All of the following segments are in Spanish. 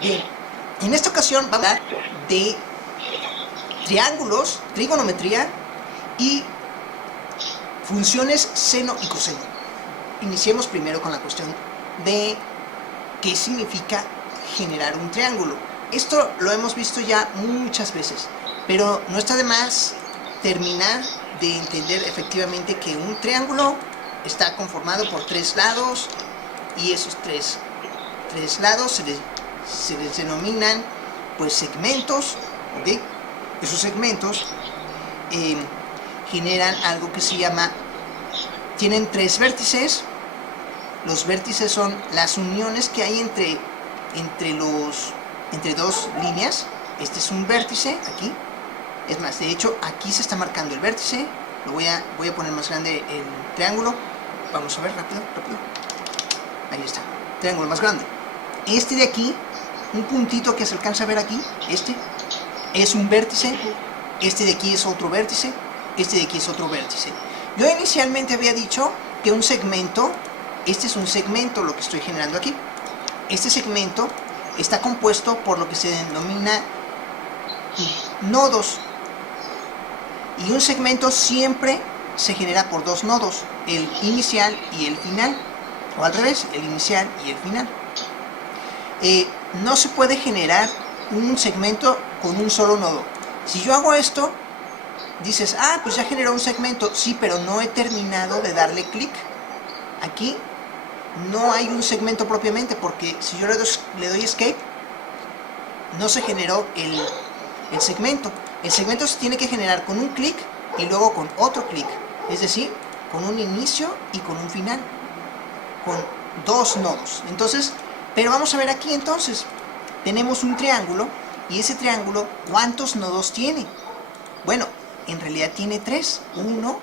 Bien, en esta ocasión vamos a hablar de triángulos, trigonometría y funciones seno y coseno. Iniciemos primero con la cuestión de qué significa generar un triángulo. Esto lo hemos visto ya muchas veces, pero no está de más terminar de entender efectivamente que un triángulo está conformado por tres lados y esos tres lados se les denominan pues segmentos, ¿ok? Esos segmentos generan algo que se llama, tienen tres vértices. Los vértices son las uniones que hay entre dos líneas. Este es un vértice aquí. Es más, de hecho, aquí se está marcando el vértice. Voy a poner más grande el triángulo. Vamos a ver, rápido. Ahí está, triángulo más grande. Este de aquí, un puntito que se alcanza a ver aquí, este es un vértice. Este de aquí es otro vértice. Este de aquí es otro vértice. Yo inicialmente había dicho que un segmento, este es un segmento lo que estoy generando aquí. Este segmento está compuesto por lo que se denomina nodos. Y un segmento siempre se genera por dos nodos, el inicial y el final. O al revés, el inicial y el final. No se puede generar un segmento con un solo nodo. Si yo hago esto, dices, ah, pues ya generó un segmento. Sí, pero no he terminado de darle clic. Aquí no hay un segmento propiamente, porque si yo le doy escape, no se generó el segmento. El segmento se tiene que generar con un clic y luego con otro clic. Es decir, con un inicio y con un final. Con dos nodos. Entonces, pero vamos a ver aquí entonces. Tenemos un triángulo y ese triángulo, ¿cuántos nodos tiene? Bueno, en realidad tiene tres. 1,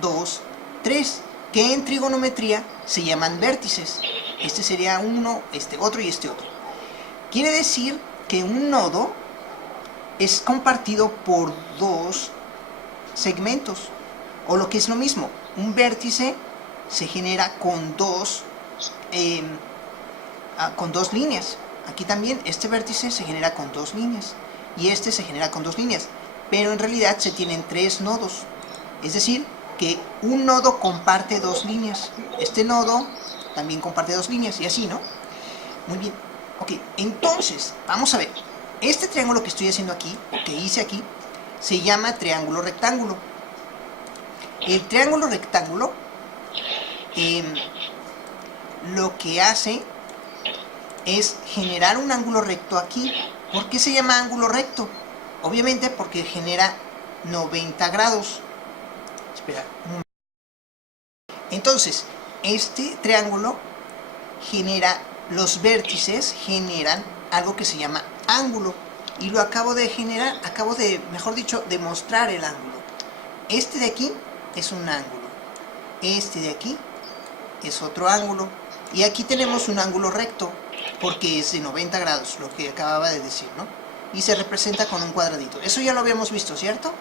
2, 3. Que en trigonometría se llaman vértices. Este sería uno, este otro y este otro. Quiere decir que un nodo es compartido por dos segmentos. O lo que es lo mismo, un vértice se genera con dos líneas. Aquí también este vértice se genera con dos líneas y este se genera con dos líneas, pero en realidad se tienen tres nodos. Es decir, que un nodo comparte dos líneas, este nodo también comparte dos líneas y así, ¿no? Muy bien, ok, entonces vamos a ver. Este triángulo que estoy haciendo aquí, o que hice aquí, se llama triángulo rectángulo. El triángulo rectángulo lo que hace es generar un ángulo recto aquí. ¿Por qué se llama ángulo recto? Obviamente porque genera 90 grados. Espera un momento. Entonces, este triángulo genera, los vértices generan algo que se llama ángulo. Y lo acabo de generar, mejor dicho, demostrar el ángulo. Este de aquí es un ángulo. Este de aquí es otro ángulo. Y aquí tenemos un ángulo recto, porque es de 90 grados, lo que acababa de decir, ¿no? Y se representa con un cuadradito. Eso ya lo habíamos visto, ¿cierto?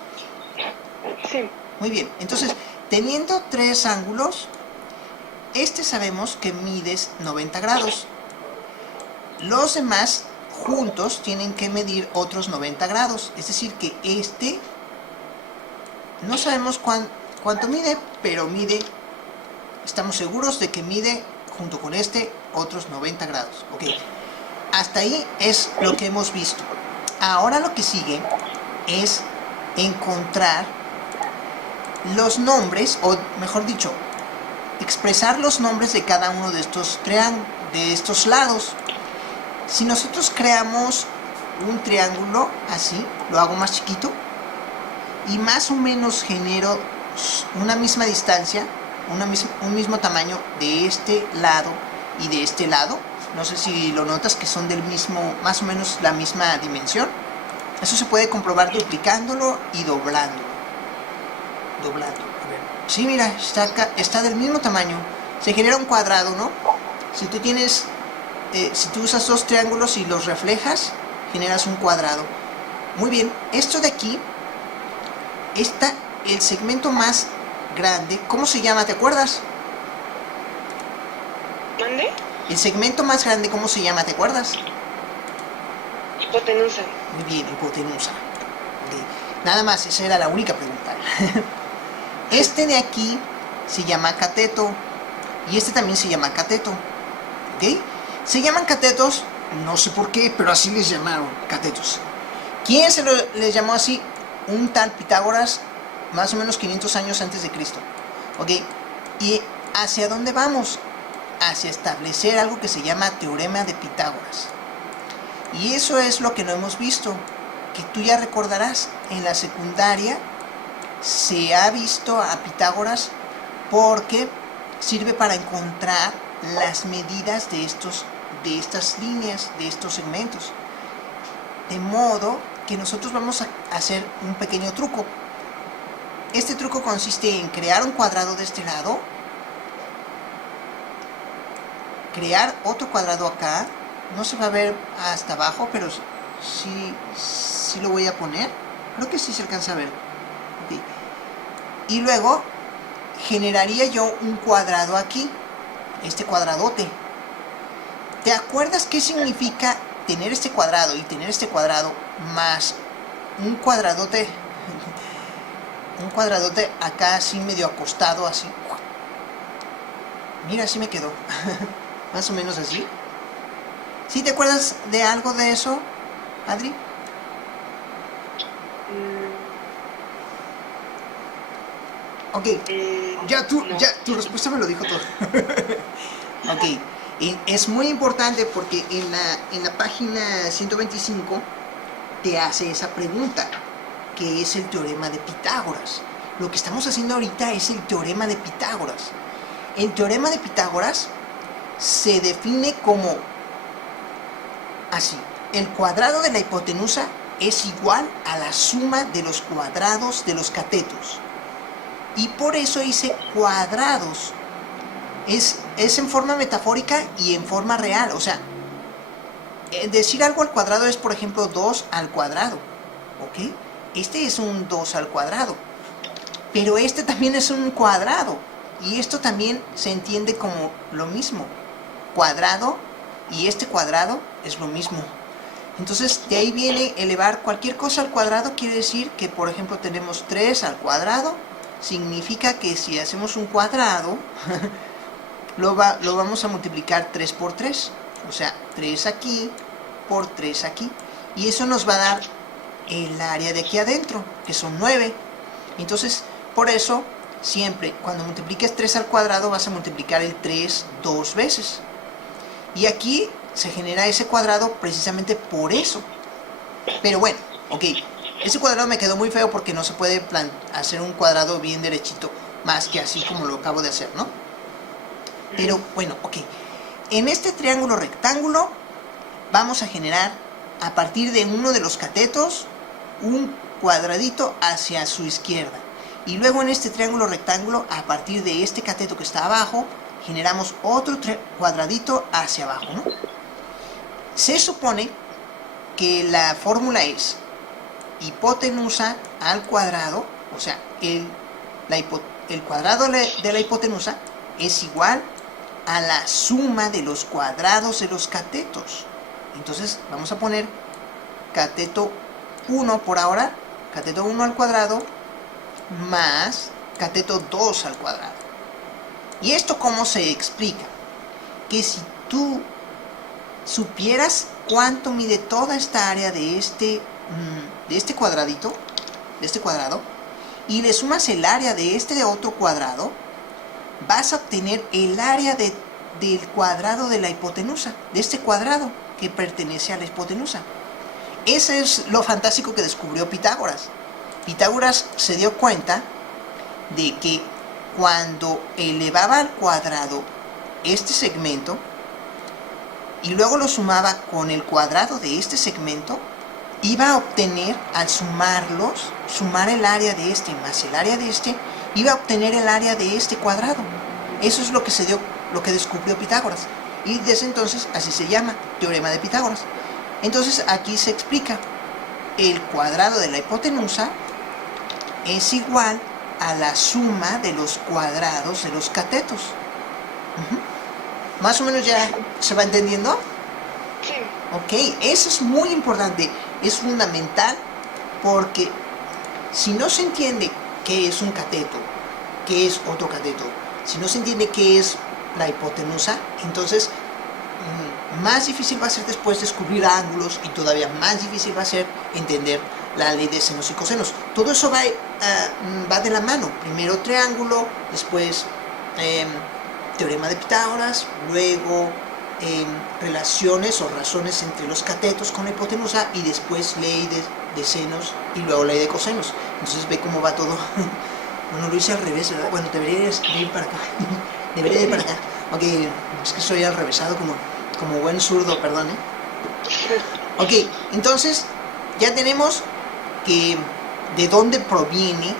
Sí. Muy bien, entonces, teniendo tres ángulos, este sabemos que mide 90 grados. Los demás juntos tienen que medir otros 90 grados. Es decir, que este, no sabemos cuánto mide, pero mide, estamos seguros de que mide, junto con este, otros 90 grados. Ok, hasta ahí es lo que hemos visto. Ahora lo que sigue es encontrar los nombres, o mejor dicho, expresar los nombres de cada uno de estos lados. Si nosotros creamos un triángulo así, lo hago más chiquito y más o menos genero una misma distancia, un mismo tamaño de este lado y de este lado. No sé si lo notas, que son del mismo, más o menos la misma dimensión. Eso se puede comprobar duplicándolo y doblándolo. A ver. Sí, mira, está del mismo tamaño. Se genera un cuadrado, ¿no? Si tú usas dos triángulos y los reflejas, generas un cuadrado. Muy bien, esto de aquí, el segmento más grande, ¿cómo se llama? ¿Te acuerdas? ¿Dónde? El segmento más grande, ¿cómo se llama? ¿Te acuerdas? Hipotenusa. Muy bien, hipotenusa. Ok. Nada más, esa era la única pregunta. Este de aquí se llama cateto y este también se llama cateto. ¿Ok? Se llaman catetos, no sé por qué, pero así les llamaron, catetos. ¿Quién les llamó así? Un tal Pitágoras, más o menos 500 años antes de Cristo. ¿Ok? ¿Y hacia dónde vamos? Hacia establecer algo que se llama teorema de Pitágoras. Y eso es lo que no hemos visto, que tú ya recordarás, en la secundaria se ha visto a Pitágoras porque sirve para encontrar las medidas de estas líneas, de estos segmentos. De modo que nosotros vamos a hacer un pequeño truco. Este truco consiste en crear un cuadrado de este lado, crear otro cuadrado acá. No se va a ver hasta abajo, pero sí lo voy a poner. Creo que sí se alcanza a ver. Okay. Y luego generaría yo un cuadrado aquí, este cuadradote. ¿Te acuerdas qué significa tener este cuadrado y tener este cuadrado más un cuadradote? Un cuadradote acá así medio acostado, así. Mira, así me quedó. Más o menos así. ¿Sí te acuerdas de algo de eso, Adri? Ok, tu respuesta me lo dijo todo. Ok, y es muy importante porque en la página 125 te hace esa pregunta, que es el teorema de Pitágoras. Lo que estamos haciendo ahorita es el teorema de Pitágoras. El teorema de Pitágoras se define como así: el cuadrado de la hipotenusa es igual a la suma de los cuadrados de los catetos. Y por eso hice cuadrados. Es en forma metafórica y en forma real. O sea, decir algo al cuadrado es, por ejemplo, 2 al cuadrado. ¿Ok? Este es un 2 al cuadrado. Pero este también es un cuadrado. Y esto también se entiende como lo mismo. Cuadrado y este cuadrado es lo mismo. Entonces, de ahí viene elevar cualquier cosa al cuadrado. Quiere decir que, por ejemplo, tenemos 3 al cuadrado. Significa que si hacemos un cuadrado, lo vamos a multiplicar 3 por 3. O sea, 3 aquí por 3 aquí. Y eso nos va a dar el área de aquí adentro, que son 9. Entonces, por eso, siempre cuando multipliques 3 al cuadrado, vas a multiplicar el 3 2 veces. Y aquí se genera ese cuadrado precisamente por eso. Pero bueno, ok. Ese cuadrado me quedó muy feo porque no se puede hacer un cuadrado bien derechito, más que así como lo acabo de hacer, ¿no? Pero bueno, ok. En este triángulo rectángulo vamos a generar, a partir de uno de los catetos, un cuadradito hacia su izquierda. Y luego en este triángulo rectángulo, a partir de este cateto que está abajo, generamos otro cuadradito hacia abajo, ¿no? Se supone que la fórmula es hipotenusa al cuadrado, o sea, el cuadrado de la hipotenusa es igual a la suma de los cuadrados de los catetos. Entonces vamos a poner cateto 1 por ahora, cateto 1 al cuadrado más cateto 2 al cuadrado. ¿Y esto cómo se explica? Que si tú supieras cuánto mide toda esta área de este cuadradito, de este cuadrado, y le sumas el área de este otro cuadrado, vas a obtener el área del cuadrado de la hipotenusa, de este cuadrado que pertenece a la hipotenusa. Ese es lo fantástico que descubrió Pitágoras. Pitágoras se dio cuenta de que cuando elevaba al cuadrado este segmento y luego lo sumaba con el cuadrado de este segmento, iba a obtener, al sumarlos, sumar el área de este más el área de este, iba a obtener el área de este cuadrado. Eso es lo que descubrió Pitágoras. Y desde entonces así se llama, teorema de Pitágoras. Entonces aquí se explica: el cuadrado de la hipotenusa es igual a la suma de los cuadrados de los catetos. ¿Más o menos ya se va entendiendo? Sí. Ok, eso es muy importante, es fundamental, porque si no se entiende qué es un cateto, qué es otro cateto, si no se entiende qué es la hipotenusa, entonces más difícil va a ser después descubrir ángulos, y todavía más difícil va a ser entender la ley de senos y cosenos. Todo eso va de la mano. Primero triángulo, después teorema de Pitágoras, luego relaciones o razones entre los catetos con la hipotenusa, y después ley de senos, y luego ley de cosenos. Entonces ve cómo va todo. Bueno, lo hice al revés, ¿verdad? Bueno, debería de ir para acá. Debería ir para acá. Ok, es que soy al revésado como buen zurdo, perdón, Ok, entonces ya tenemos que de dónde proviene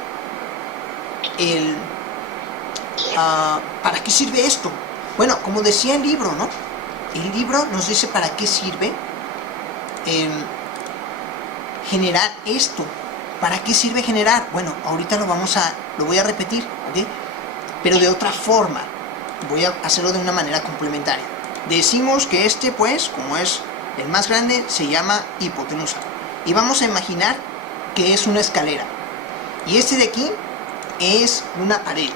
¿para qué sirve esto? Bueno, como decía el libro, ¿no? El libro nos dice para qué sirve generar esto. ¿Para qué sirve generar? Bueno, ahorita lo voy a repetir, ¿ok? Pero de otra forma. Voy a hacerlo de una manera complementaria. Decimos que este, pues, como es el más grande, se llama hipotenusa. Y vamos a imaginar que es una escalera. Y este de aquí es una pared.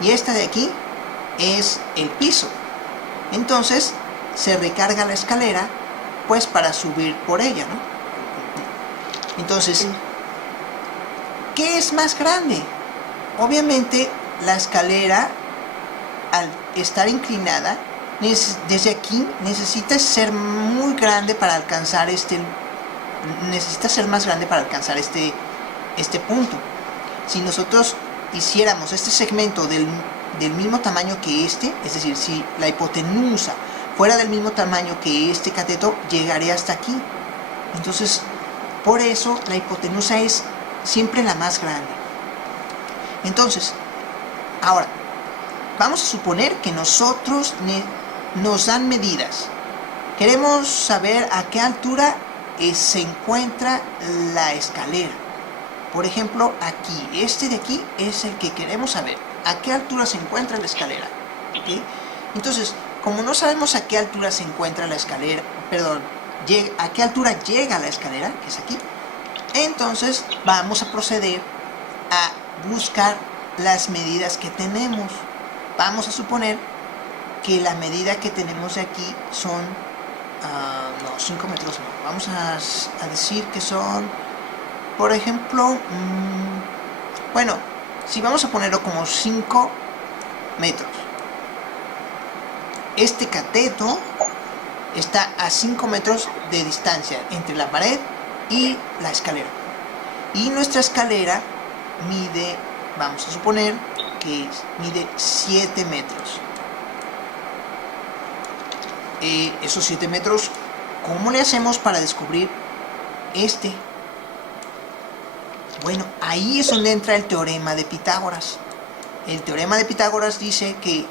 Y esta de aquí es el piso. Entonces, se recarga la escalera, pues, para subir por ella, ¿no? Entonces, ¿qué es más grande? Obviamente, la escalera, al estar inclinada, desde aquí necesita ser muy grande para alcanzar necesita ser más grande para alcanzar este punto. Si nosotros hiciéramos este segmento del mismo tamaño que es decir, si la hipotenusa fuera del mismo tamaño que este cateto, llegaría hasta aquí. Entonces, por eso la hipotenusa es siempre la más grande. Entonces, ahora, vamos a suponer que nosotros nos dan medidas. Queremos saber a qué altura se encuentra la escalera. Por ejemplo, aquí, este de aquí es el que queremos saber. ¿A qué altura se encuentra la escalera? ¿Okay? Entonces, como no sabemos a qué altura se encuentra la escalera, a qué altura llega la escalera, que es aquí, entonces vamos a proceder a buscar las medidas que tenemos. Vamos a suponer que la medida que tenemos de aquí son, 5 metros no, vamos a decir que son, por ejemplo, bueno, si vamos a ponerlo como 5 metros. Este cateto está a 5 metros de distancia entre la pared y la escalera. Y nuestra escalera mide, vamos a suponer que mide 7 metros. Esos 7 metros, ¿cómo le hacemos para descubrir este? Bueno, ahí es donde entra el teorema de Pitágoras. El teorema de Pitágoras dice que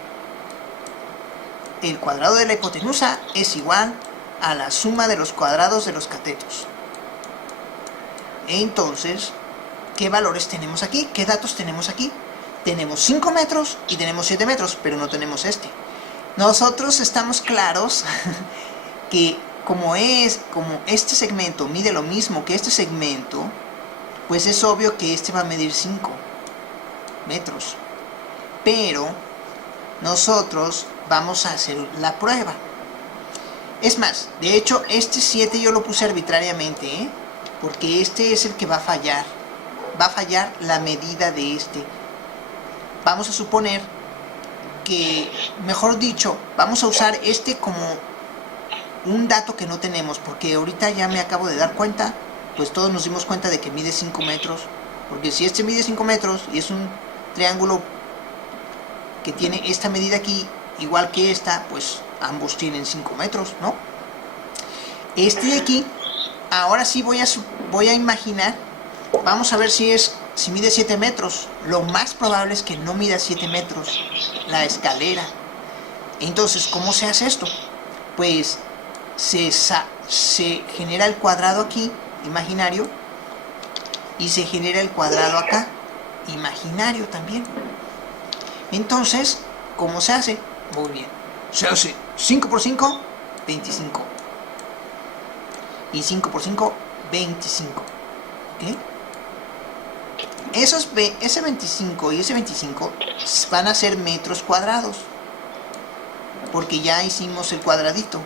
el cuadrado de la hipotenusa es igual a la suma de los cuadrados de los catetos. Entonces, ¿qué valores tenemos aquí? ¿Qué datos tenemos aquí? Tenemos 5 metros y tenemos 7 metros, pero no tenemos este. Nosotros estamos claros que como este segmento mide lo mismo que este segmento, pues es obvio que este va a medir 5 metros. Pero nosotros vamos a hacer la prueba. Es más, de hecho, este 7 yo lo puse arbitrariamente, porque este es el que va a fallar. Va a fallar la medida de este. Vamos a suponer que, mejor dicho, vamos a usar este como un dato que no tenemos, porque ahorita ya me acabo de dar cuenta, pues todos nos dimos cuenta de que mide 5 metros, porque si este mide 5 metros y es un triángulo que tiene esta medida aquí, igual que esta, pues ambos tienen 5 metros, ¿no? Este de aquí, ahora sí voy a imaginar, vamos a ver si mide 7 metros. Lo más probable es que no mida 7 metros la escalera. Entonces, ¿cómo se hace esto? Pues se genera el cuadrado aquí, imaginario, y se genera el cuadrado acá, imaginario también. Entonces, ¿cómo se hace? Muy bien. Se hace 5 por 5, 25. Y 5 por 5, 25. ¿Ok? Ese 25 y ese 25 van a ser metros cuadrados. Porque ya hicimos el cuadradito.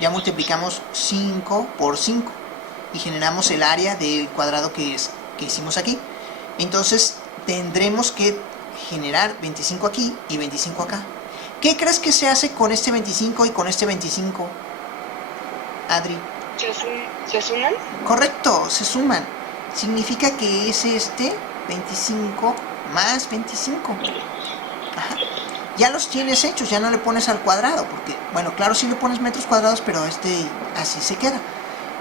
Ya multiplicamos 5 por 5. Y generamos el área del cuadrado que hicimos aquí. Entonces tendremos que generar 25 aquí y 25 acá. ¿Qué crees que se hace con este 25 y con este 25, Adri? ¿Se suman? Correcto, se suman. Significa que es este 25 más 25. Ajá. Ya los tienes hechos, ya no le pones al cuadrado, porque, bueno, claro, sí le pones metros cuadrados, pero así se queda.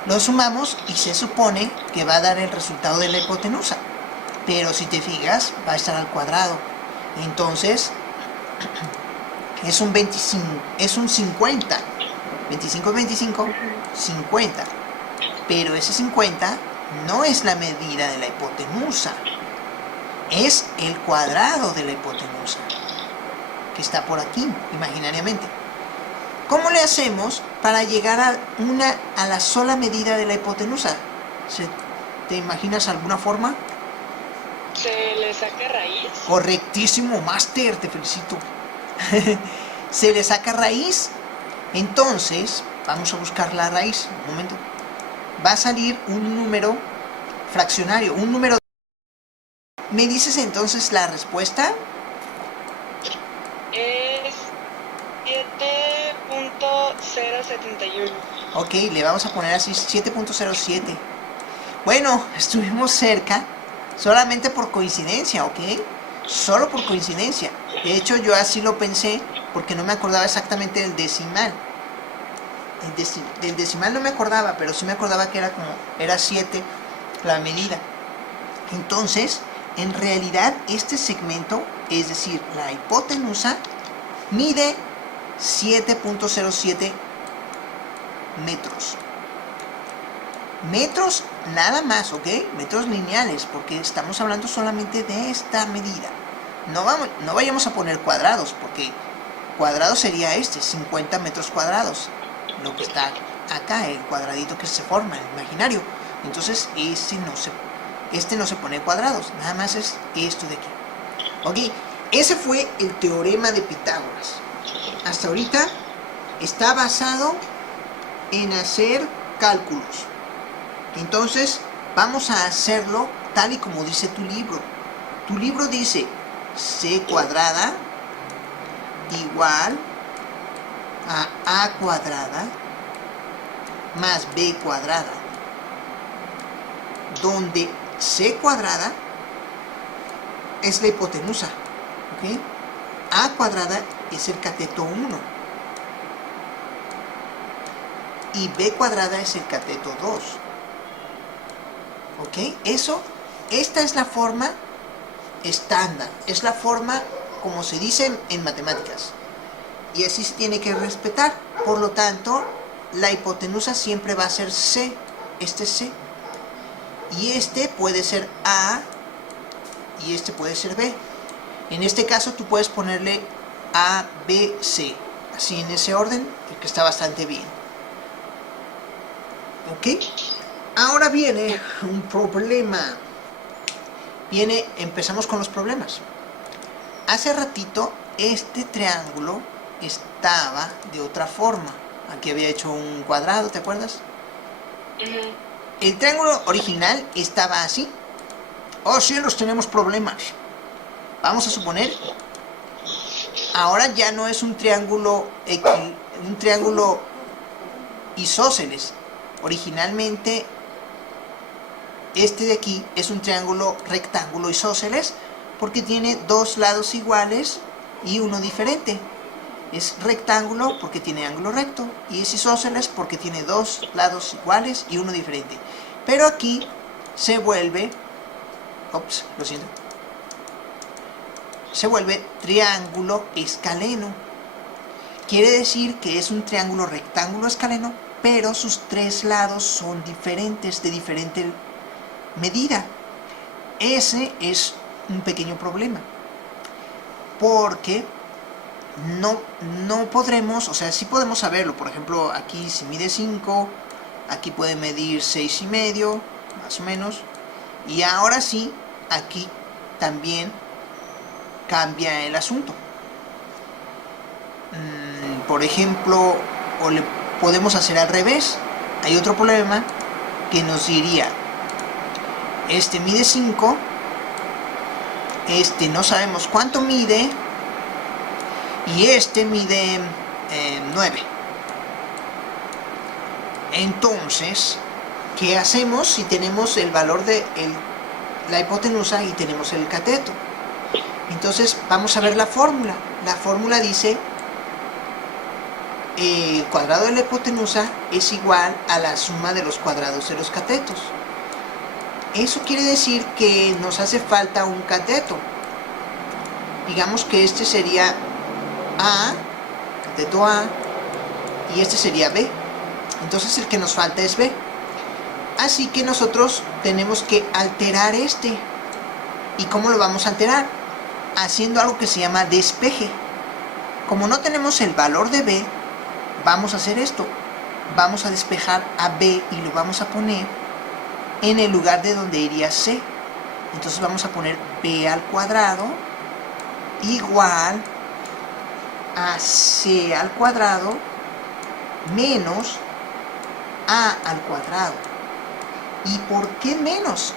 Lo sumamos y se supone que va a dar el resultado de la hipotenusa. Pero si te fijas, va a estar al cuadrado. Entonces, es un 25, es un 50. 25 y 25, 50. Pero ese 50 no es la medida de la hipotenusa. Es el cuadrado de la hipotenusa, que está por aquí, imaginariamente. ¿Cómo le hacemos para llegar a la sola medida de la hipotenusa? ¿Te imaginas alguna forma? ¿Se le saca raíz? Correctísimo, máster, te felicito. Se le saca raíz. Entonces, vamos a buscar la raíz. Un momento. Va a salir un número fraccionario, un número. ¿Me dices entonces la respuesta? Es 7.071. Ok, le vamos a poner así 7.07. Bueno, estuvimos cerca, solamente por coincidencia, ¿ok? Solo por coincidencia. De hecho, yo así lo pensé, porque no me acordaba exactamente del decimal. Del decimal no me acordaba, pero sí me acordaba que era 7 la medida. Entonces, en realidad, este segmento, es decir, la hipotenusa, mide 7.07 metros. Metros nada más, ¿ok? Metros lineales, porque estamos hablando solamente de esta medida. No vayamos a poner cuadrados, porque cuadrado sería 50 metros cuadrados. Lo que está acá, el cuadradito que se forma, el imaginario. Entonces, este no se pone cuadrados, nada más es esto de aquí. Ok, ese fue el teorema de Pitágoras. Hasta ahorita está basado en hacer cálculos. Entonces, vamos a hacerlo tal y como dice tu libro. Tu libro dice c cuadrada igual a cuadrada más b cuadrada, donde c cuadrada es la hipotenusa, ¿ok? A cuadrada es el cateto 1 y b cuadrada es el cateto 2. ¿Ok? Esta es la forma estándar, es la forma como se dice en matemáticas. Y así se tiene que respetar. Por lo tanto, la hipotenusa siempre va a ser C. Este es C. Y este puede ser A y este puede ser B. En este caso tú puedes ponerle A, B, C. Así en ese orden, que está bastante bien. ¿Ok? Ahora viene un problema. Empezamos con los problemas. Hace ratito este triángulo estaba de otra forma. Aquí había hecho un cuadrado, ¿te acuerdas? El triángulo original estaba así. Oh cielos, tenemos problemas. Vamos a suponer, ahora ya no es un triángulo isósceles. Originalmente este de aquí es un triángulo rectángulo isósceles porque tiene dos lados iguales y uno diferente. Es rectángulo porque tiene ángulo recto y es isósceles porque tiene dos lados iguales y uno diferente. Pero aquí se vuelve, se vuelve triángulo escaleno. Quiere decir que es un triángulo rectángulo escaleno, pero sus tres lados son diferentes, de diferente medida. Ese es un pequeño problema, porque no podremos, o sea, sí podemos saberlo. Por ejemplo, aquí si mide 5 aquí puede medir 6,5, más o menos, y ahora sí, aquí también cambia el asunto. Por ejemplo, o le podemos hacer al revés. Hay otro problema que nos diría, este mide 5, este no sabemos cuánto mide, y este mide 9. Entonces, ¿qué hacemos si tenemos el valor de la hipotenusa y tenemos el cateto? Entonces vamos a ver la fórmula. La fórmula dice el cuadrado de la hipotenusa es igual a la suma de los cuadrados de los catetos. Eso quiere decir que nos hace falta un cateto. Digamos que este sería A, cateto A, y este sería B. Entonces el que nos falta es B. Así que nosotros tenemos que alterar este. ¿Y cómo lo vamos a alterar? Haciendo algo que se llama despeje. Como no tenemos el valor de B, vamos a hacer esto. Vamos a despejar a B y lo vamos a poner en el lugar de donde iría C. Entonces vamos a poner B al cuadrado igual a C al cuadrado menos A al cuadrado. ¿Y por qué menos?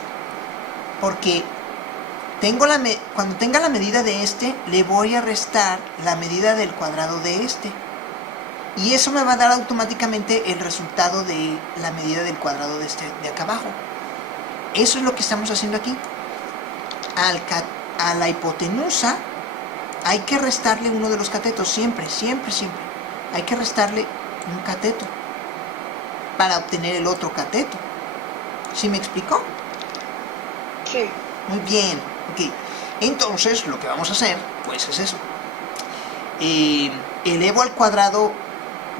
Porque cuando tenga la medida de este, le voy a restar la medida del cuadrado de este. Y eso me va a dar automáticamente el resultado de la medida del cuadrado de este de acá abajo. Eso es lo que estamos haciendo aquí. A la hipotenusa hay que restarle uno de los catetos, siempre. Hay que restarle un cateto para obtener el otro cateto. ¿Sí me explicó? Sí. Muy bien, ok. Entonces lo que vamos a hacer, pues es eso. Elevo al cuadrado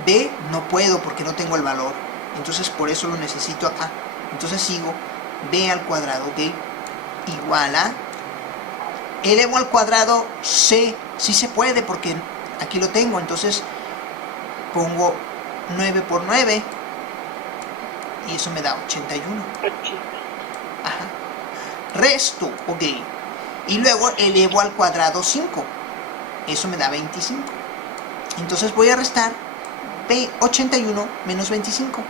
B, no puedo porque no tengo el valor. Entonces por eso lo necesito acá. Entonces sigo B al cuadrado, ok, igual a... Elevo al cuadrado C, sí se puede porque aquí lo tengo. Entonces pongo 9 por 9 y eso me da 81. Ajá. Resto, ok. Y luego elevo al cuadrado 5. Eso me da 25. Entonces voy a restar 81 menos 25.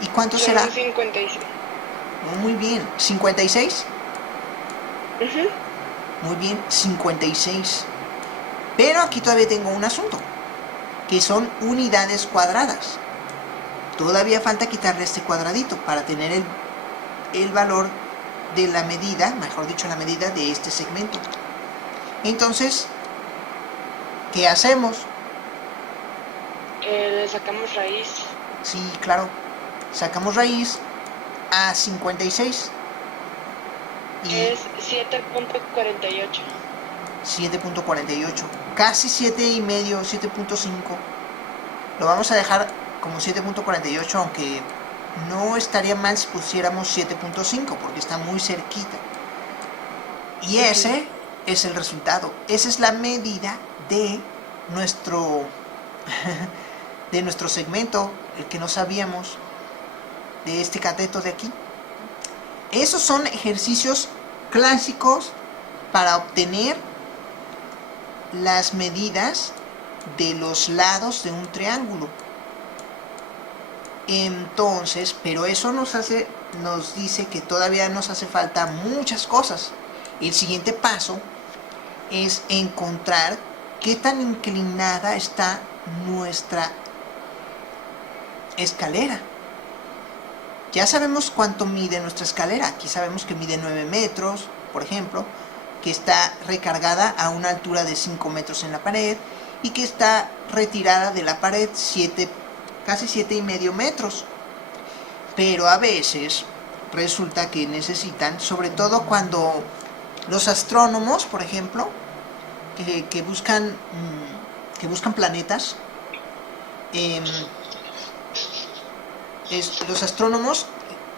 ¿Y cuánto será? 56. Muy bien. ¿56? Muy bien, 56. Pero aquí todavía tengo un asunto, que son unidades cuadradas. Todavía falta quitarle este cuadradito para tener el valor de la medida, mejor dicho, la medida de este segmento. Entonces, ¿qué hacemos? Le sacamos raíz. Sí, claro. Sacamos raíz a 56. Y Es 7.48. 7.48. Casi 7,5, 7.5. Lo vamos a dejar como 7.48, aunque no estaría mal si pusiéramos 7.5 porque está muy cerquita. Y ese es el resultado. Esa es la medida de nuestro de nuestro segmento, el que no sabíamos, de este cateto de aquí. Esos son ejercicios clásicos para obtener las medidas de los lados de un triángulo. Entonces, pero eso nos dice que todavía nos hace falta muchas cosas. El siguiente paso es encontrar qué tan inclinada está nuestra escalera. Ya sabemos cuánto mide nuestra escalera. Aquí sabemos que mide 9 metros, por ejemplo, que está recargada a una altura de 5 metros en la pared y que está retirada de la pared casi 7,5 metros. Pero a veces resulta que necesitan, sobre todo cuando los astrónomos, por ejemplo, que buscan planetas, los astrónomos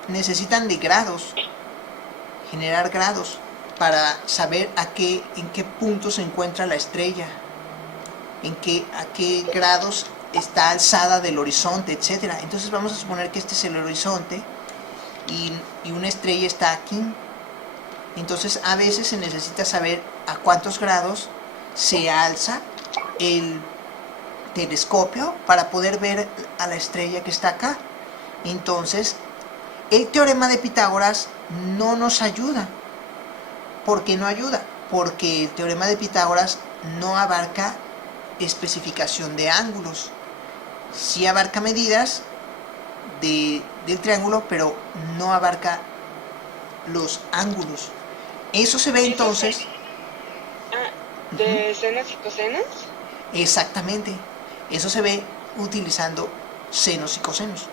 necesitan de grados, generar grados para saber en qué punto se encuentra la estrella, a qué grados está alzada del horizonte, etcétera. Entonces vamos a suponer que este es el horizonte y una estrella está aquí. Entonces a veces se necesita saber a cuántos grados se alza el telescopio para poder ver a la estrella que está acá. Entonces el teorema de Pitágoras no nos ayuda. ¿Por qué no ayuda? Porque el teorema de Pitágoras no abarca especificación de ángulos. Sí abarca medidas del triángulo, pero no abarca los ángulos. Eso se ve entonces... ¿De senos y cosenos? Exactamente. Eso se ve utilizando senos y cosenos.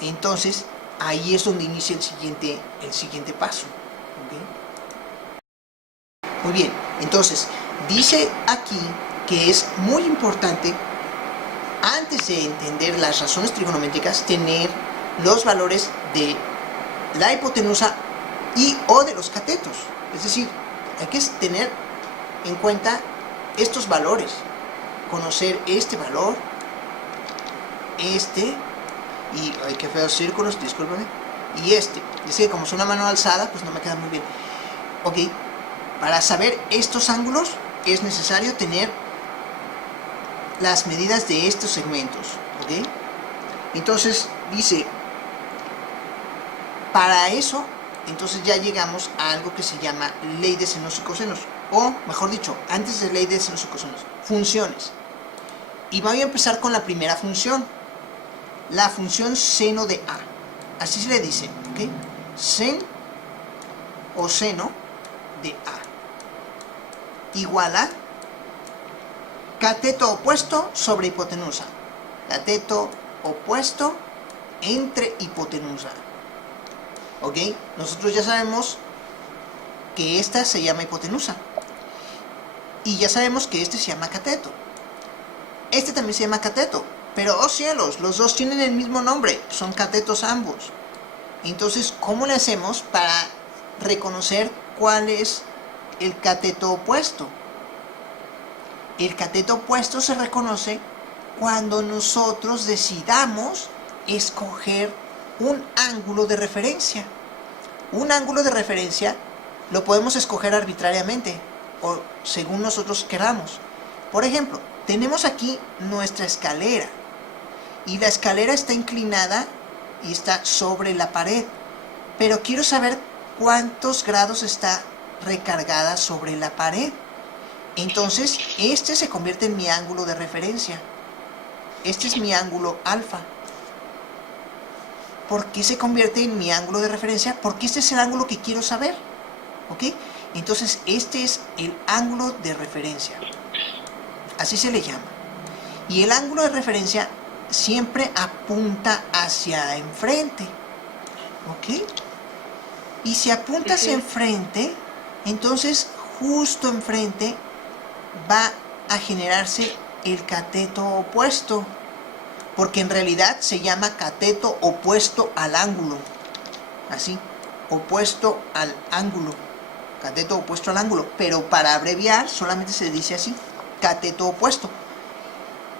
Entonces, ahí es donde inicia el siguiente paso. ¿Okay? Muy bien. Entonces, dice aquí que es muy importante, antes de entender las razones trigonométricas, tener los valores de la hipotenusa y o de los catetos. Es decir, hay que tener en cuenta estos valores, conocer este valor, este, y ay, qué feos círculos, discúlpame, y este. Dice que como es una mano alzada, pues no me queda muy bien. Ok, para saber estos ángulos es necesario tener las medidas de estos segmentos. ¿Ok? Entonces dice, para eso, entonces ya llegamos a algo que se llama ley de senos y cosenos, o mejor dicho, antes de ley de senos y cosenos, funciones. Y voy a empezar con la primera función, la función seno de A. Así se le dice, ¿ok? Sen o seno de A igual a cateto opuesto sobre hipotenusa. Cateto opuesto entre hipotenusa. ¿Ok? Nosotros ya sabemos que esta se llama hipotenusa. Y ya sabemos que este se llama cateto. Este también se llama cateto. Pero, oh cielos, los dos tienen el mismo nombre. Son catetos ambos. Entonces, ¿cómo le hacemos para reconocer cuál es el cateto opuesto? El cateto opuesto se reconoce cuando nosotros decidamos escoger un ángulo de referencia. Un ángulo de referencia lo podemos escoger arbitrariamente o según nosotros queramos. Por ejemplo, tenemos aquí nuestra escalera y la escalera está inclinada y está sobre la pared, pero quiero saber cuántos grados está recargada sobre la pared. Entonces, este se convierte en mi ángulo de referencia. Este es mi ángulo alfa. ¿Por qué se convierte en mi ángulo de referencia? Porque este es el ángulo que quiero saber. ¿Ok? Entonces, este es el ángulo de referencia. Así se le llama. Y el ángulo de referencia siempre apunta hacia enfrente. ¿Ok? Y si apunta hacia enfrente, entonces justo enfrente va a generarse el cateto opuesto, porque en realidad se llama cateto opuesto al ángulo, así, opuesto al ángulo, cateto opuesto al ángulo, pero para abreviar solamente se dice así, cateto opuesto,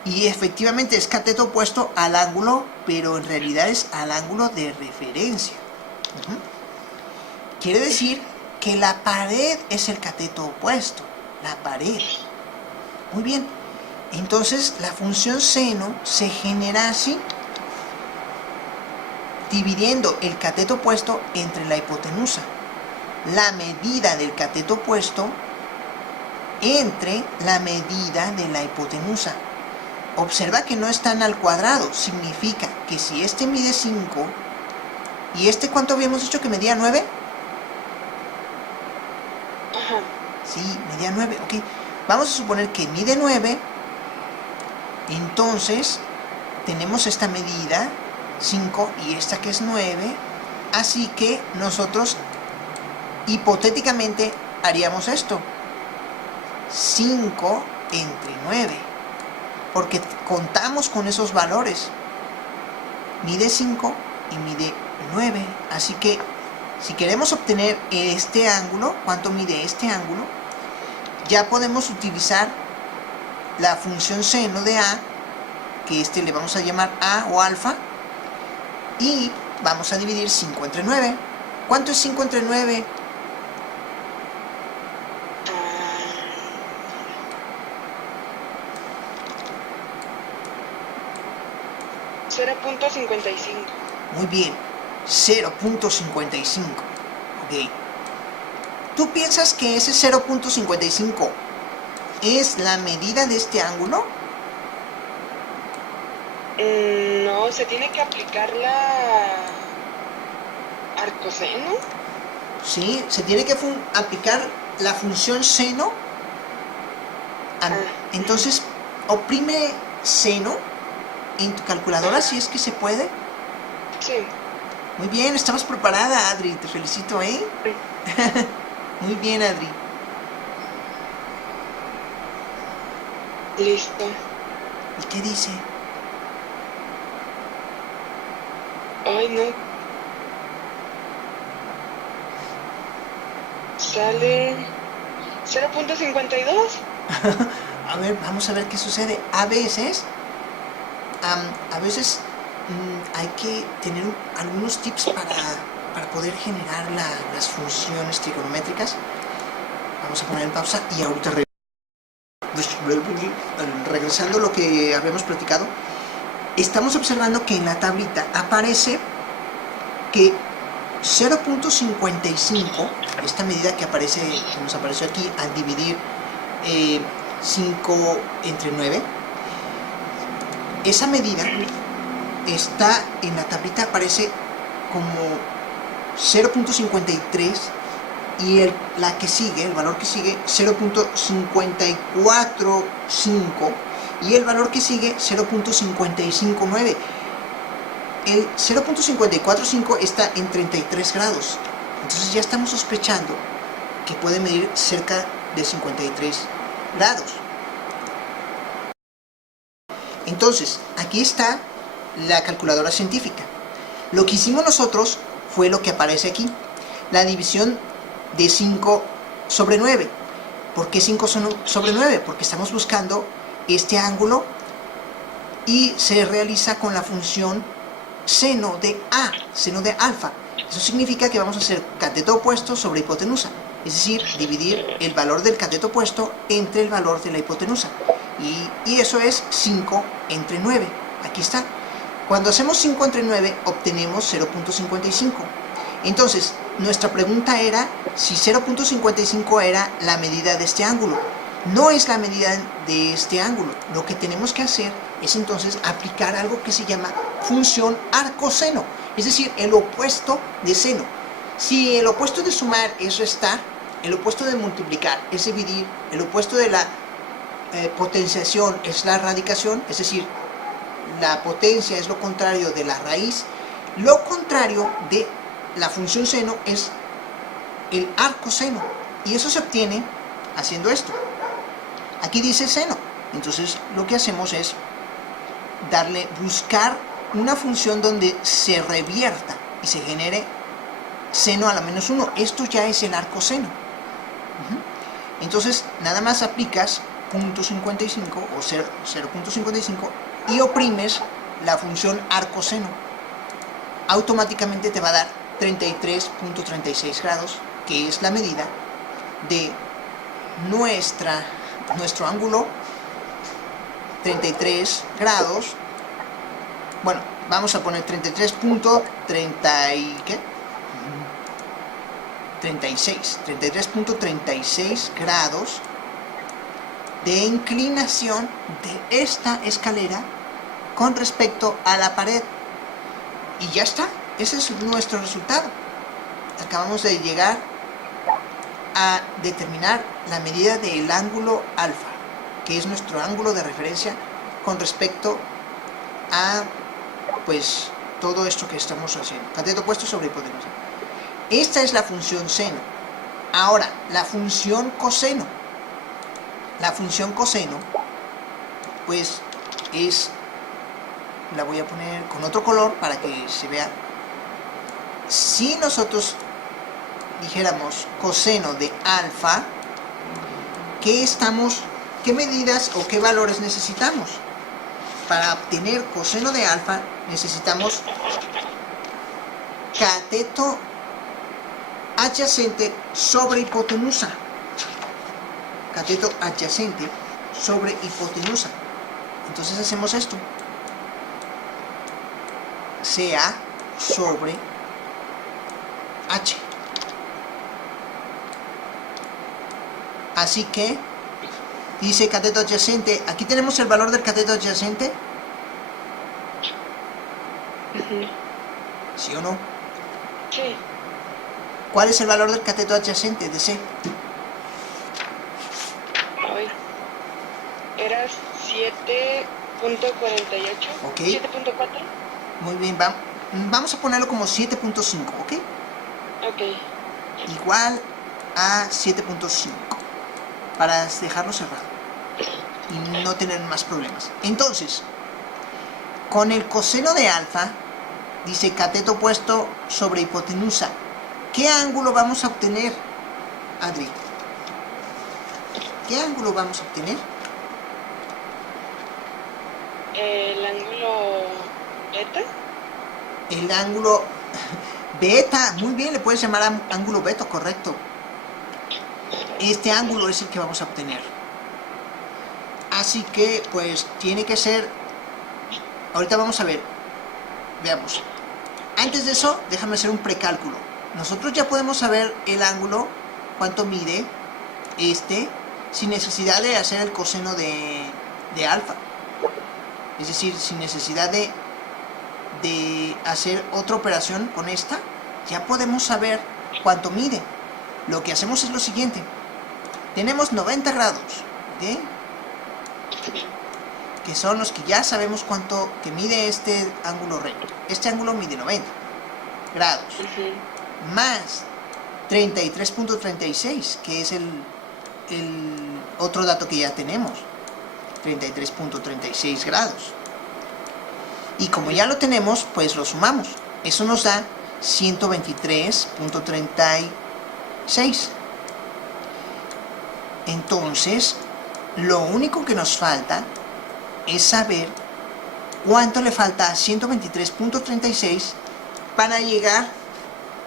y efectivamente es cateto opuesto al ángulo, pero en realidad es al ángulo de referencia. Quiere decir que la pared es el cateto opuesto, la pared. Muy bien, entonces la función seno se genera así, dividiendo el cateto opuesto entre la hipotenusa. La medida del cateto opuesto entre la medida de la hipotenusa. Observa que no están al cuadrado, significa que si este mide 5, ¿y este cuánto habíamos dicho que medía 9? Ajá. Sí, medía 9, ok. Vamos a suponer que mide 9, entonces tenemos esta medida 5 y esta que es 9, así que nosotros hipotéticamente haríamos esto, 5 entre 9, porque contamos con esos valores, mide 5 y mide 9, así que si queremos obtener este ángulo, ¿cuánto mide este ángulo? Ya podemos utilizar la función seno de A que este le vamos a llamar A o alfa, y vamos a dividir 5 entre 9. ¿Cuánto es 5 entre 9? Ah, 0.55. Muy bien, 0.55. Ok. ¿Tú piensas que ese 0.55 es la medida de este ángulo? No, se tiene que aplicar la arcoseno. Sí, se tiene que aplicar la función seno. Entonces, oprime seno en tu calculadora si es que se puede. Sí. Muy bien, estabas preparada, Adri, te felicito, ¿eh? Sí. Muy bien, Adri. Listo. ¿Y qué dice? Ay, no. Sale 0.52. A ver, vamos a ver qué sucede. A veces hay que tener algunos tips para poder generar las funciones trigonométricas. Vamos a poner en pausa y ahorita regresando a lo que habíamos platicado. Estamos observando que en la tablita aparece que 0.55, esta medida que nos apareció aquí al dividir 5 entre 9, esa medida está en la tablita, aparece como 0.53 y el valor que sigue 0.545 y el valor que sigue 0.559. El 0.545 está en 33 grados, entonces ya estamos sospechando que puede medir cerca de 53 grados. Entonces, aquí está la calculadora científica. Lo que hicimos nosotros fue lo que aparece aquí, la división de 5 sobre 9. ¿Por qué 5 sobre 9? Porque estamos buscando este ángulo y se realiza con la función seno de A, seno de alfa. Eso significa que vamos a hacer cateto opuesto sobre hipotenusa, es decir, dividir el valor del cateto opuesto entre el valor de la hipotenusa. Y eso es 5 entre 9. Aquí está. Cuando hacemos 5 entre 9 obtenemos 0.55. Entonces, nuestra pregunta era si 0.55 era la medida de este ángulo. No es la medida de este ángulo. Lo que tenemos que hacer es entonces aplicar algo que se llama función arcoseno, es decir, el opuesto de seno. Si el opuesto de sumar es restar, el opuesto de multiplicar es dividir, el opuesto de la potenciación es la radicación, es decir, la potencia es lo contrario de la raíz, lo contrario de la función seno es el arcoseno, y eso se obtiene haciendo esto. Aquí dice seno, entonces lo que hacemos es buscar una función donde se revierta y se genere seno a la menos 1. Esto ya es el arcoseno. Entonces nada más aplicas 0.55 o 0.55 y oprimes la función arcoseno. Automáticamente te va a dar 33.36 grados, que es la medida de nuestro ángulo. 33 grados, bueno, vamos a poner 33.36 grados de inclinación de esta escalera con respecto a la pared. Y ya está, ese es nuestro resultado. Acabamos de llegar a determinar la medida del ángulo alfa, que es nuestro ángulo de referencia con respecto a, pues, todo esto que estamos haciendo. Cateto opuesto sobre hipotenusa. Esta es la función seno. Ahora, la función coseno. La función coseno, pues, la voy a poner con otro color para que se vea. Si nosotros dijéramos coseno de alfa, ¿qué medidas o qué valores necesitamos? para obtener coseno de alfa necesitamos cateto adyacente sobre hipotenusa. Cateto adyacente sobre hipotenusa. Entonces hacemos esto. CA sobre H. Así que dice cateto adyacente. Aquí tenemos el valor del cateto adyacente. ¿Sí o no? Sí. ¿Cuál es el valor del cateto adyacente de C? Ay. Era 7.48. Ok. 7.4. Muy bien, vamos a ponerlo como 7.5, ¿ok? Ok. Igual a 7.5 para dejarlo cerrado y no tener más problemas. Entonces, con el coseno de alfa, dice cateto opuesto sobre hipotenusa. ¿Qué ángulo vamos a obtener, Adri? ¿Qué ángulo vamos a obtener? El ángulo beta. El ángulo beta. Muy bien, le puedes llamar ángulo beta, correcto. Este ángulo es el que vamos a obtener. Así que, pues, tiene que ser... Ahorita vamos a ver. Veamos. Antes de eso, déjame hacer un precálculo. Nosotros ya podemos saber el ángulo, cuánto mide sin necesidad de hacer el coseno de alfa. Es decir, sin necesidad de hacer otra operación con esta, ya podemos saber cuánto mide. Lo que hacemos es lo siguiente. Tenemos 90 grados, ¿ok? Que son los que ya sabemos cuánto que mide este ángulo recto. Este ángulo mide 90 grados. Más 33.36, que es el otro dato que ya tenemos. 33.36 grados. Y como ya lo tenemos, pues lo sumamos. Eso nos da 123.36. Entonces, lo único que nos falta es saber cuánto le falta a 123.36 para llegar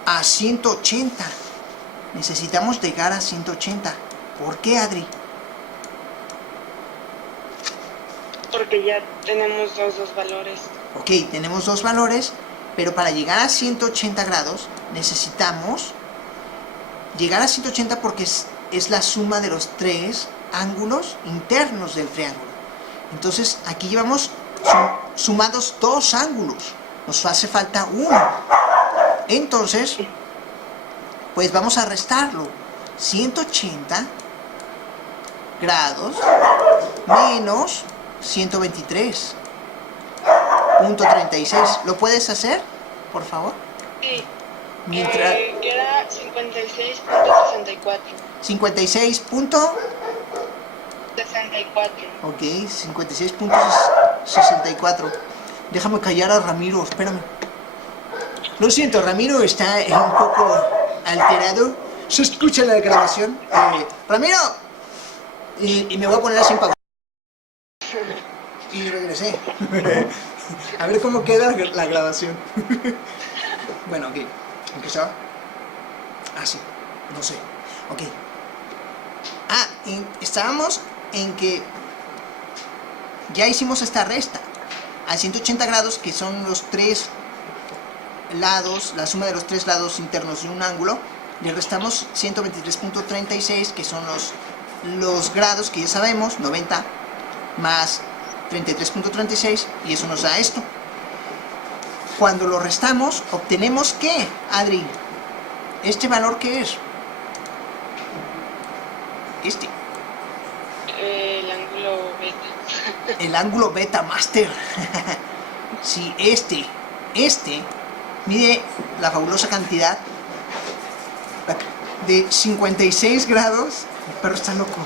a 180. Necesitamos llegar a 180. ¿Por qué, Adri? Porque ya tenemos los dos valores. Ok, tenemos dos valores, pero para llegar a 180 grados necesitamos llegar a 180 porque es la suma de los tres ángulos internos del triángulo. Entonces aquí llevamos sumados dos ángulos, nos hace falta uno. Entonces, pues vamos a restarlo. 180 grados menos 123.36. ¿Lo puedes hacer, por favor? Sí. Mientras... Queda 56.64. 56. 64. Ok, 56.64. Déjame callar a Ramiro, espérame. Lo siento, Ramiro está un poco alterado. Se escucha la grabación. ¡Ramiro! Y me voy a poner así en pausa. Y regresé. A ver cómo queda la grabación. Bueno, ok. ¿Empezaba? Ah, sí. No sé. Ok. Estábamos en que ya hicimos esta resta a 180 grados, que son los tres lados, la suma de los tres lados internos de un ángulo. Le restamos 123.36, que son los grados que ya sabemos, 90 más 33.36, y eso nos da esto. Cuando lo restamos, obtenemos ¿qué, Adri? ¿Este valor qué es? Este. El ángulo beta. El ángulo beta, master. Sí, este mide la fabulosa cantidad de 56 grados. El perro está loco.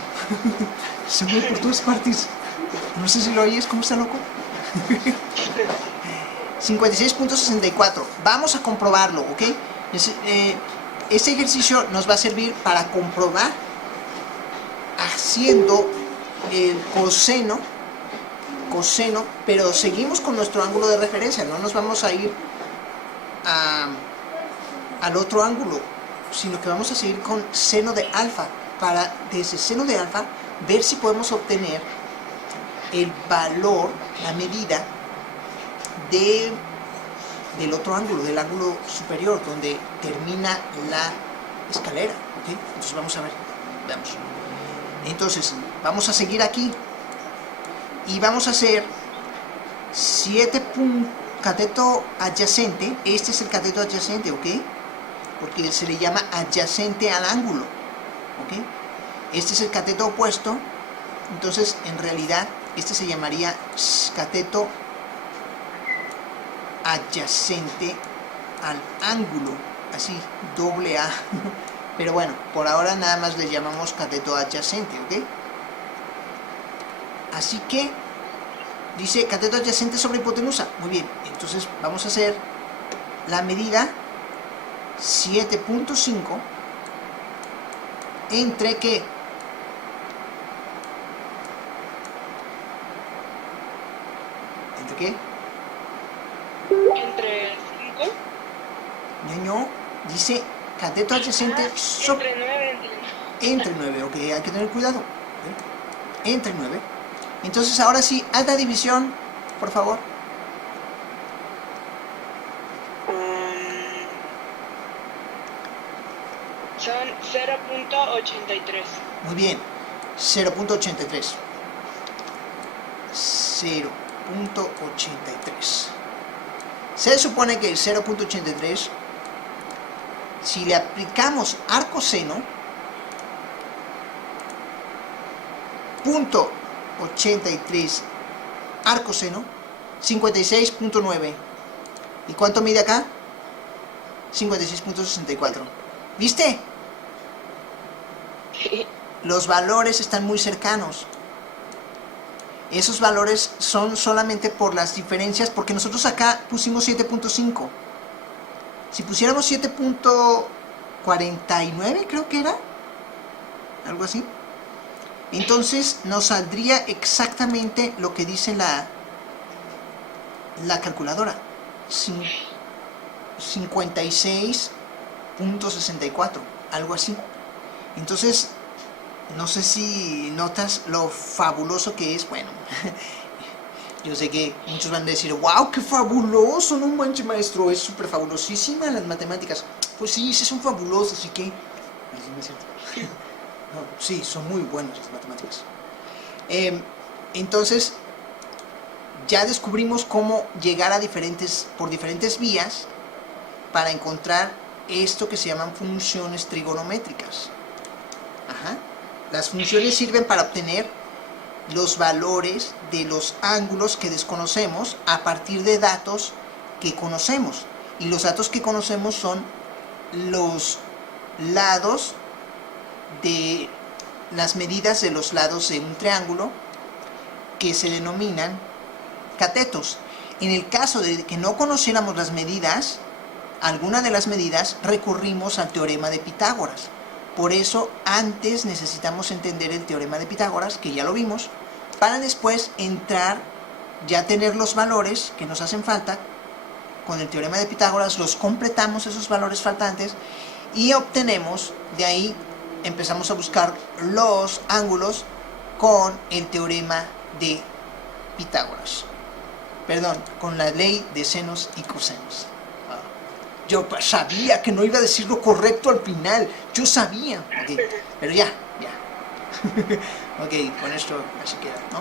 Se mueve por todas partes. No sé si lo oyes, ¿cómo está loco? 56.64. Vamos a comprobarlo, ¿ok? Este ejercicio nos va a servir para comprobar haciendo el coseno coseno, pero seguimos con nuestro ángulo de referencia, no nos vamos a ir al otro ángulo, sino que vamos a seguir con seno de alfa, para desde seno de alfa ver si podemos obtener el valor, la medida del otro ángulo, del ángulo superior, donde termina la escalera, ¿ok? Entonces vamos a ver, veamos. Entonces, vamos a seguir aquí y vamos a hacer 7 cateto adyacente. Este es el cateto adyacente, ¿ok? Porque se le llama adyacente al ángulo, ¿ok? Este es el cateto opuesto, entonces en realidad este se llamaría cateto adyacente al ángulo, así, doble A. Pero bueno, por ahora nada más le llamamos cateto adyacente, ¿ok? Así que dice cateto adyacente sobre hipotenusa. Muy bien, entonces vamos a hacer la medida 7.5 entre ¿qué? ¿Entre qué? Entre 5. Ñoño, dice cateto adyacente sobre... Entre 9. Entre 9, ok, hay que tener cuidado. ¿Ok? Entre 9. Entonces ahora sí, haz la división, por favor. Son 0.83. Muy bien, 0.83. 0.83. Se supone que el 0.83, si le aplicamos arcoseno, 0.83 arcoseno, 56.9. ¿Y cuánto mide acá? 56.64. ¿Viste? Los valores están muy cercanos. Esos valores son solamente por las diferencias, porque nosotros acá pusimos 7.5. Si pusiéramos 7.49, creo que era, algo así, entonces nos saldría exactamente lo que dice la calculadora, 56.64, algo así. Entonces, no sé si notas lo fabuloso que es. Bueno, yo sé que muchos van a decir, wow, qué fabuloso, no manches maestro, es súper fabulosísima las matemáticas. Pues sí, sí son fabulosas, así que... No es cierto. No, sí, son muy buenas las matemáticas. Entonces, ya descubrimos cómo llegar a por diferentes vías para encontrar esto que se llaman funciones trigonométricas. Ajá. Las funciones sirven para obtener los valores de los ángulos que desconocemos a partir de datos que conocemos. Y los datos que conocemos son los lados de las medidas de los lados de un triángulo, que se denominan catetos. En el caso de que no conociéramos las medidas, alguna de las medidas, recurrimos al teorema de Pitágoras. Por eso antes necesitamos entender el teorema de Pitágoras, que ya lo vimos, para después entrar, ya tener los valores que nos hacen falta. Con el teorema de Pitágoras los completamos, esos valores faltantes, y obtenemos, de ahí empezamos a buscar los ángulos con el teorema de Pitágoras. Perdón, con la ley de senos y cosenos. Yo sabía que no iba a decir lo correcto al final. Yo sabía. Okay. Pero ya. Ok, con esto así queda, ¿no?